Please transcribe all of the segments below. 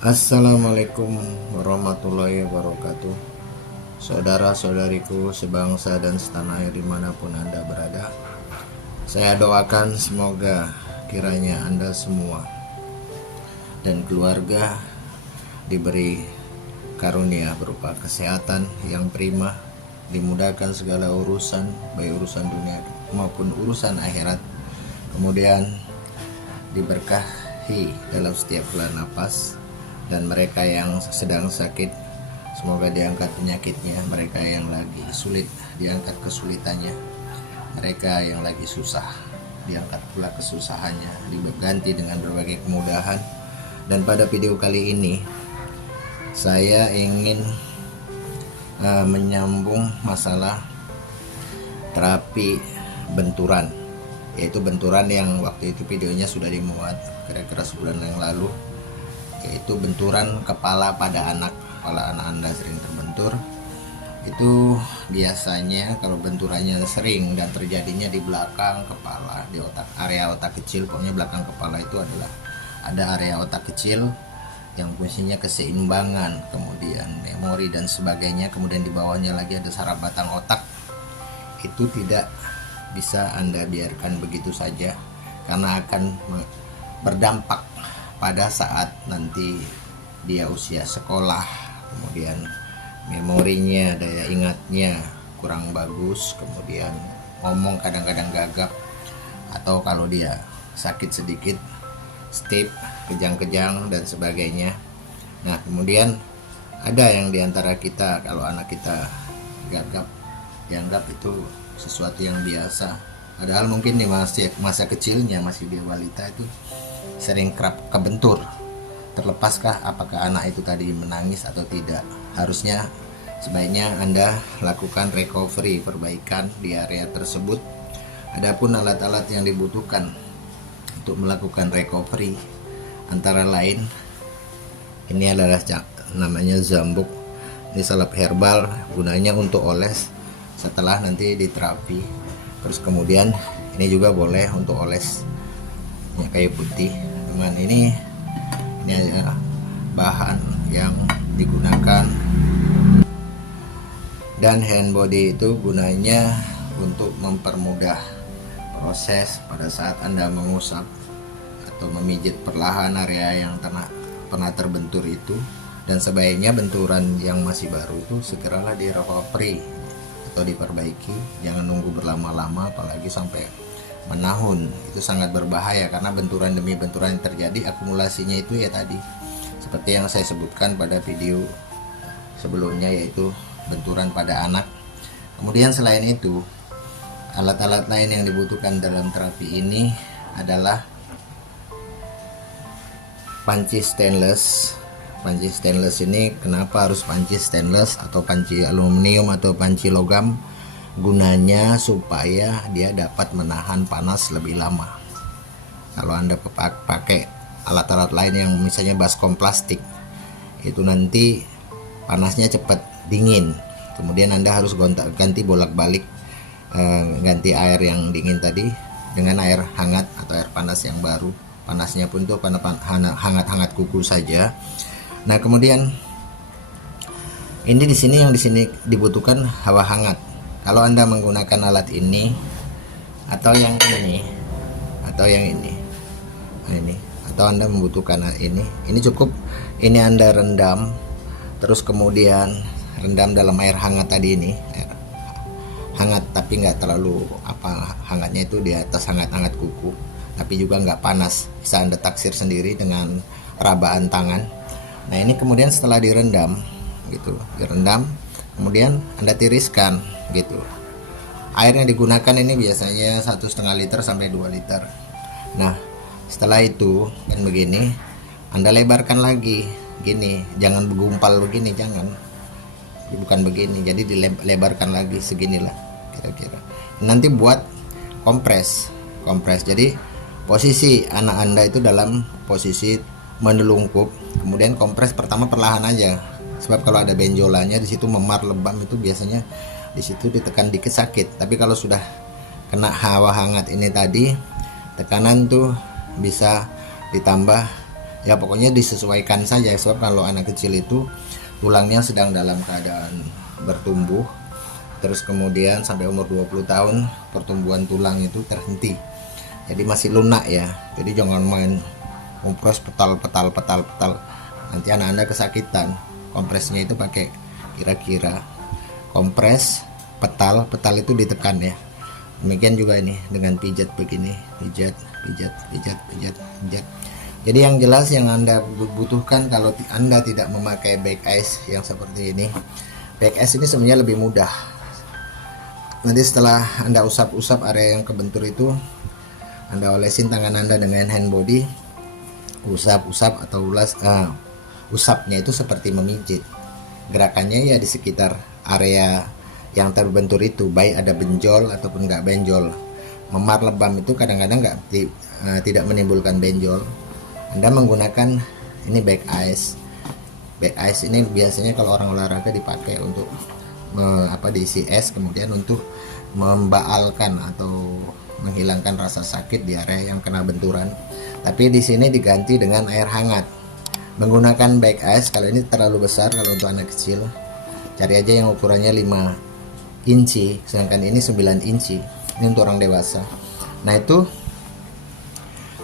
Assalamualaikum warahmatullahi wabarakatuh. Saudara-saudariku sebangsa dan setanah air dimanapun Anda berada, saya doakan semoga kiranya Anda semua dan keluarga diberi karunia berupa kesehatan yang prima, dimudahkan segala urusan, baik urusan dunia maupun urusan akhirat, kemudian diberkahi dalam setiap bulan napas, dan mereka yang sedang sakit semoga diangkat penyakitnya, mereka yang lagi sulit diangkat kesulitannya, mereka yang lagi susah diangkat pula kesusahannya, diganti dengan berbagai kemudahan. Dan pada video kali ini saya ingin menyambung masalah terapi benturan, yaitu benturan yang waktu itu videonya sudah dimuat kira-kira sebulan yang lalu, yaitu benturan kepala pada anak. Kepala anak Anda sering terbentur, itu biasanya kalau benturannya sering dan terjadinya di belakang kepala, di otak, area otak kecil, pokoknya belakang kepala itu adalah ada area otak kecil yang fungsinya keseimbangan, kemudian memori dan sebagainya, kemudian di bawahnya lagi ada saraf batang otak. Itu tidak bisa Anda biarkan begitu saja, karena akan berdampak pada saat nanti dia usia sekolah, kemudian memorinya, daya ingatnya kurang bagus, kemudian ngomong kadang-kadang gagap, atau kalau dia sakit sedikit stip, kejang-kejang dan sebagainya. Nah, kemudian ada yang diantara kita kalau anak kita gagap dianggap itu sesuatu yang biasa, padahal mungkin di masa kecilnya, masih di balita itu sering kerap kebentur. Terlepaskah apakah anak itu tadi menangis atau tidak? Harusnya sebaiknya Anda lakukan recovery, perbaikan di area tersebut. Adapun alat-alat yang dibutuhkan untuk melakukan recovery antara lain, ini adalah namanya zambuk. Ini salep herbal, gunanya untuk oles setelah nanti diterapi. Terus kemudian ini juga boleh untuk oles kayu putih. Cuman ini adalah bahan yang digunakan, dan hand body itu gunanya untuk mempermudah proses pada saat Anda mengusap atau memijit perlahan area yang pernah terbentur itu. Dan sebaiknya benturan yang masih baru itu segeralah di recovery atau diperbaiki, jangan nunggu berlama-lama, apalagi sampai menahun. Itu sangat berbahaya karena benturan demi benturan yang terjadi, akumulasinya itu ya tadi seperti yang saya sebutkan pada video sebelumnya, yaitu benturan pada anak. Kemudian selain itu, alat-alat lain yang dibutuhkan dalam terapi ini adalah panci stainless. Panci stainless ini kenapa harus panci stainless atau panci aluminium atau panci logam? Gunanya supaya dia dapat menahan panas lebih lama. Kalau Anda pakai alat-alat lain yang misalnya baskom plastik, itu nanti panasnya cepat dingin, kemudian Anda harus ganti bolak-balik, ganti air yang dingin tadi dengan air hangat atau air panas yang baru. Panasnya pun itu hangat-hangat kuku saja. Nah, kemudian ini di sini dibutuhkan hawa hangat. Kalau Anda menggunakan alat ini atau yang ini atau yang ini, nah ini, atau Anda membutuhkan ini cukup. Ini Anda rendam, terus kemudian rendam dalam air hangat tadi ini, hangat tapi nggak terlalu hangatnya itu di atas hangat-hangat kuku, tapi juga nggak panas. Bisa Anda taksir sendiri dengan rabaan tangan. Nah, ini kemudian setelah direndam gitu, kemudian Anda tiriskan gitu. Air yang digunakan ini biasanya 1,5 liter sampai 2 liter. Nah, setelah itu kan begini, Anda lebarkan lagi gini, jangan bergumpal begini, jangan, bukan begini, jadi dilebarkan lagi seginilah kira-kira. Nanti buat kompres. Jadi posisi anak Anda itu dalam posisi menelungkup, kemudian kompres pertama perlahan aja, sebab kalau ada benjolannya di situ, memar lebam itu biasanya di situ ditekan dikit sakit. Tapi kalau sudah kena hawa hangat ini tadi, tekanan tuh bisa ditambah Ya pokoknya disesuaikan saja, sebab kalau anak kecil itu tulangnya sedang dalam keadaan bertumbuh, terus kemudian sampai umur 20 tahun pertumbuhan tulang itu terhenti, jadi masih lunak ya. Jadi jangan main kompres petal, nanti anak anda kesakitan. Kompresnya itu pakai kira-kira kompres petal itu ditekan ya. Demikian juga ini dengan pijat begini, pijat. Jadi yang jelas yang anda butuhkan kalau anda tidak memakai back ice yang seperti ini, back ice ini sebenarnya lebih mudah. Nanti setelah anda usap-usap area yang kebentur itu, anda olesin tangan anda dengan hand body, usap-usap atau usapnya itu seperti memijit. Gerakannya ya di sekitar area yang terbentur itu, baik ada benjol ataupun nggak benjol. Memar lebam itu kadang-kadang tidak menimbulkan benjol. Anda menggunakan ini back ice. Back ice ini biasanya kalau orang olahraga dipakai untuk diisi es, kemudian untuk membaalkan atau menghilangkan rasa sakit di area yang kena benturan. Tapi di sini diganti dengan air hangat. Menggunakan back ice kalau ini terlalu besar, kalau untuk anak kecil cari aja yang ukurannya 5 inci, sedangkan ini 9 inci. Ini untuk orang dewasa. Nah itu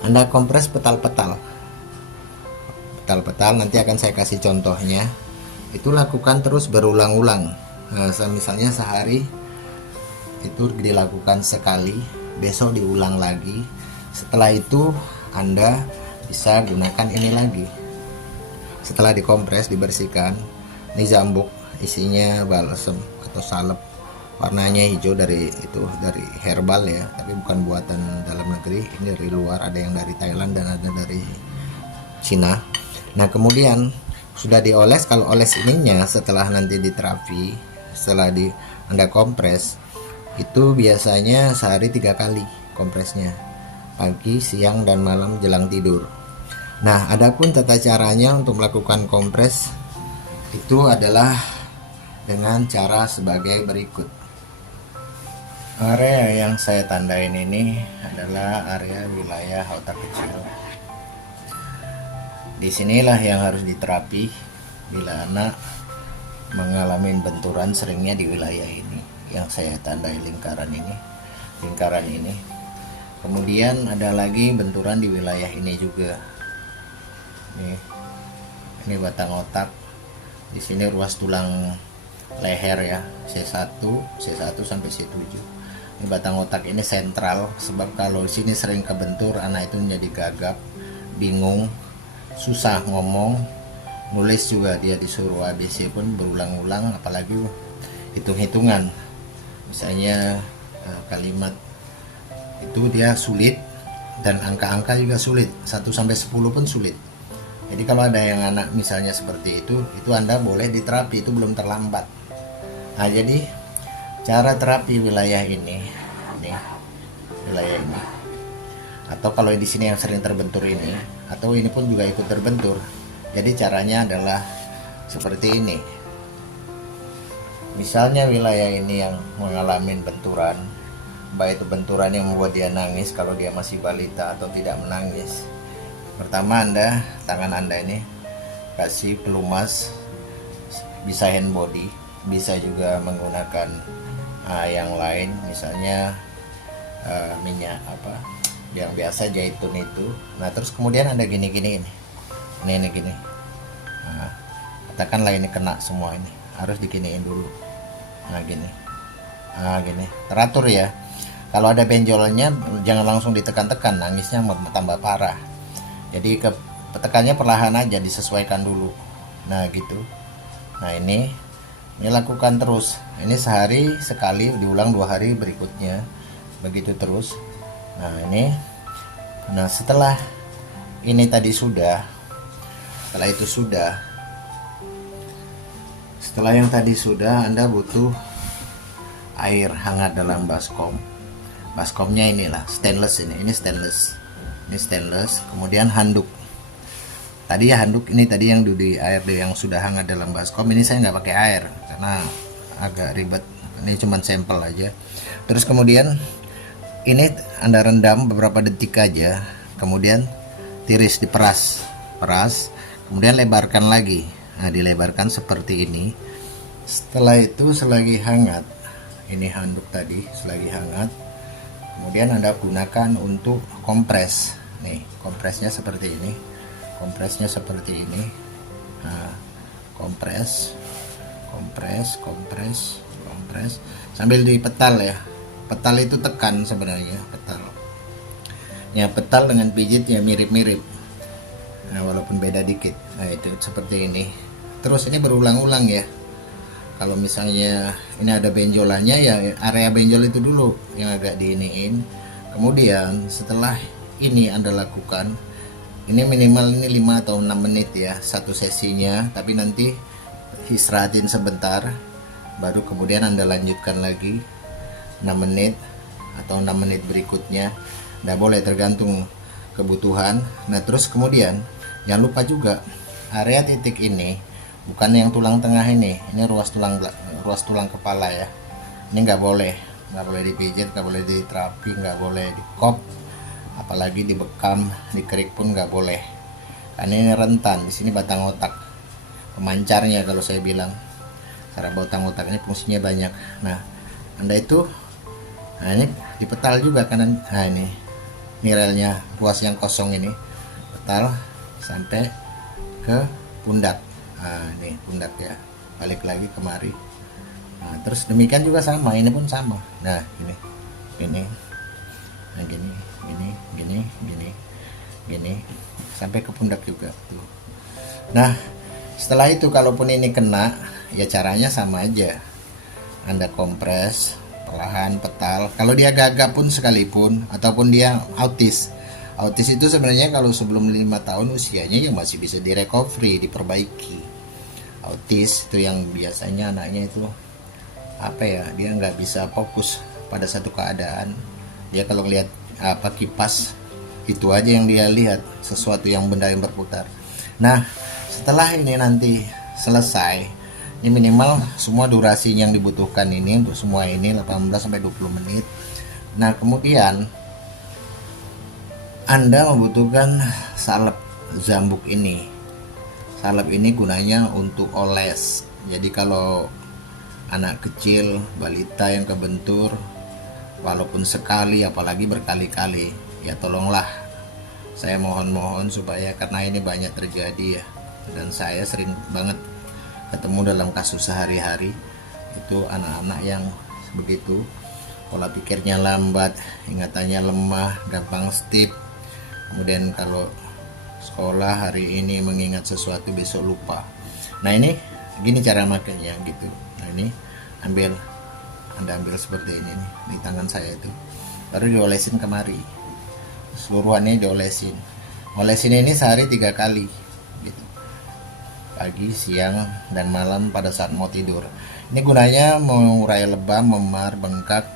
Anda kompres petal-petal, nanti akan saya kasih contohnya. Itu lakukan terus berulang-ulang. Misalnya sehari itu dilakukan sekali, besok diulang lagi. Setelah itu Anda bisa gunakan ini lagi. Setelah dikompres, dibersihkan. Ini zambuk, isinya balsem atau salep, warnanya hijau, dari herbal ya, tapi bukan buatan dalam negeri. Ini dari luar, ada yang dari Thailand dan ada dari Cina. Nah kemudian sudah dioles. Kalau oles ininya setelah nanti diterapi, setelah Anda kompres, itu biasanya sehari 3 kali kompresnya, pagi, siang, dan malam jelang tidur. Nah adapun tata caranya untuk melakukan kompres itu adalah dengan cara sebagai berikut. Area yang saya tandain ini adalah area wilayah otak kecil. Disinilah yang harus diterapi bila anak mengalami benturan, seringnya di wilayah ini yang saya tandai lingkaran ini. Kemudian ada lagi benturan di wilayah ini juga. Ini batang otak. Di sini ruas tulang leher ya, C1 sampai C7. Ini batang otak ini sentral, sebab kalau di sini sering kebentur, anak itu menjadi gagap, bingung, susah ngomong, nulis juga dia disuruh ABC pun berulang-ulang, apalagi hitung-hitungan. Misalnya kalimat itu dia sulit, dan angka-angka juga sulit, 1 sampai 10 pun sulit. Jadi kalau ada yang anak misalnya seperti itu Anda boleh diterapi, itu belum terlambat. Nah jadi cara terapi wilayah ini, wilayah ini, atau kalau di sini yang sering terbentur ini, atau ini pun juga ikut terbentur. Jadi caranya adalah seperti ini. Misalnya wilayah ini yang mengalami benturan, baik itu benturan yang membuat dia nangis kalau dia masih balita atau tidak menangis. Pertama tangan Anda ini kasih pelumas, bisa hand body, bisa juga menggunakan yang lain, misalnya minyak yang biasa zaitun itu. Nah terus kemudian Anda gini ini gini. Nah, katakanlah ini kena semua, ini harus diginiin dulu. Nah gini, teratur ya. Kalau ada benjolnya jangan langsung ditekan-tekan, nangisnya tambah parah. Jadi tekannya perlahan aja, disesuaikan dulu. Nah gitu. Nah ini lakukan terus. Ini sehari sekali, diulang 2 hari berikutnya, begitu terus. Nah setelah ini tadi setelah yang tadi sudah, Anda butuh air hangat dalam baskom. Baskomnya inilah stainless, ini stainless. Kemudian handuk. Tadi ya handuk ini tadi yang di air yang sudah hangat dalam baskom. Ini saya nggak pakai air karena agak ribet. Ini cuma sampel aja. Terus kemudian ini Anda rendam beberapa detik aja. Kemudian tiris, diperas peras, kemudian lebarkan lagi. Nah, dilebarkan seperti ini. Setelah itu selagi hangat, ini handuk tadi selagi hangat, kemudian Anda gunakan untuk kompres. Nih, kompresnya seperti ini. Kompresnya seperti ini. Nah, kompres sambil dipetal ya. Petal itu tekan sebenarnya, petal. Ya, petal dengan pijit ya mirip-mirip. Nah, walaupun beda dikit. Nah, itu seperti ini. Terus ini berulang-ulang ya. Kalau misalnya ini ada benjolannya ya, area benjol itu dulu yang agak diiniin. Kemudian setelah ini Anda lakukan, ini minimal ini 5 atau 6 menit ya satu sesinya, tapi nanti istirahatin sebentar, baru kemudian Anda lanjutkan lagi 6 menit atau 6 menit berikutnya. Nggak boleh, tergantung kebutuhan. Nah, terus kemudian jangan lupa juga area titik ini, bukan yang tulang tengah ini ruas tulang kepala ya. Ini nggak boleh dipijit, nggak boleh diterapi, nggak boleh dikop, apalagi dibekam, dikerik pun nggak boleh. Karena ini rentan, di sini batang otak, pemancarnya kalau saya bilang. Cara batang otak ini fungsinya banyak. Nah, Anda itu, nah ini dipetal juga kanan. Nah, ini relnya, ruas yang kosong ini, petal sampai ke pundak. Nah, ini pundak ya, balik lagi kemari. Nah, terus demikian juga sama, ini pun sama. Nah, ini, nah gini, sampai ke pundak juga tuh. Nah, setelah itu kalaupun ini kena, ya caranya sama aja. Anda kompres perlahan, petal. Kalau dia gagap pun sekalipun, ataupun dia autis itu sebenarnya kalau sebelum 5 tahun usianya ya masih bisa direcovery, diperbaiki. Autis itu yang biasanya anaknya itu dia nggak bisa fokus pada satu keadaan. Dia kalau lihat kipas itu aja yang dia lihat, sesuatu yang benda yang berputar. Nah, setelah ini nanti selesai, ini minimal semua durasi yang dibutuhkan ini untuk semua ini 18-20 menit. Nah, kemudian Anda membutuhkan salep zambuk ini. Salep ini gunanya untuk oles. Jadi kalau anak kecil, balita yang kebentur, walaupun sekali apalagi berkali-kali, ya tolonglah, saya mohon supaya, karena ini banyak terjadi ya, dan saya sering banget ketemu dalam kasus sehari-hari itu anak-anak yang begitu, pola pikirnya lambat, ingatannya lemah, gampang stip, kemudian kalau sekolah hari ini mengingat sesuatu besok lupa. Nah, ini gini cara makanya gitu. Nah, ini Anda ambil seperti ini nih, di tangan saya itu, baru diolesin kemari, seluruhannya diolesin. Olesin ini sehari 3 kali gitu, pagi, siang, dan malam pada saat mau tidur. Ini gunanya mengurai lebam, memar, bengkak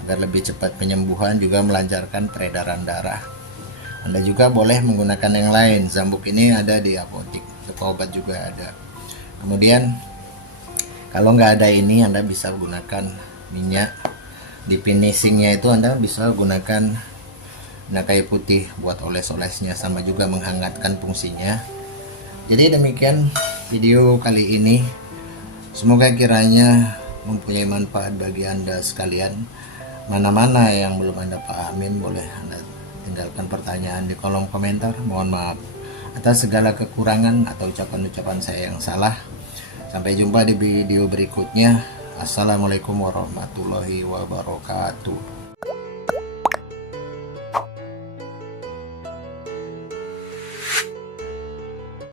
agar lebih cepat penyembuhan, juga melancarkan peredaran darah. Anda juga boleh menggunakan yang lain. Zambuk ini ada di apotik, toko obat juga ada. Kemudian kalau nggak ada ini, Anda bisa gunakan minyak. Di finishingnya itu Anda bisa gunakan minyak kayu putih buat oles-olesnya, sama juga menghangatkan fungsinya. Jadi demikian video kali ini, semoga kiranya mempunyai manfaat bagi Anda sekalian. Mana-mana yang belum Anda pahamin, boleh Anda tinggalkan pertanyaan di kolom komentar. Mohon maaf atas segala kekurangan atau ucapan-ucapan saya yang salah. Sampai jumpa di video berikutnya. Assalamualaikum warahmatullahi wabarakatuh.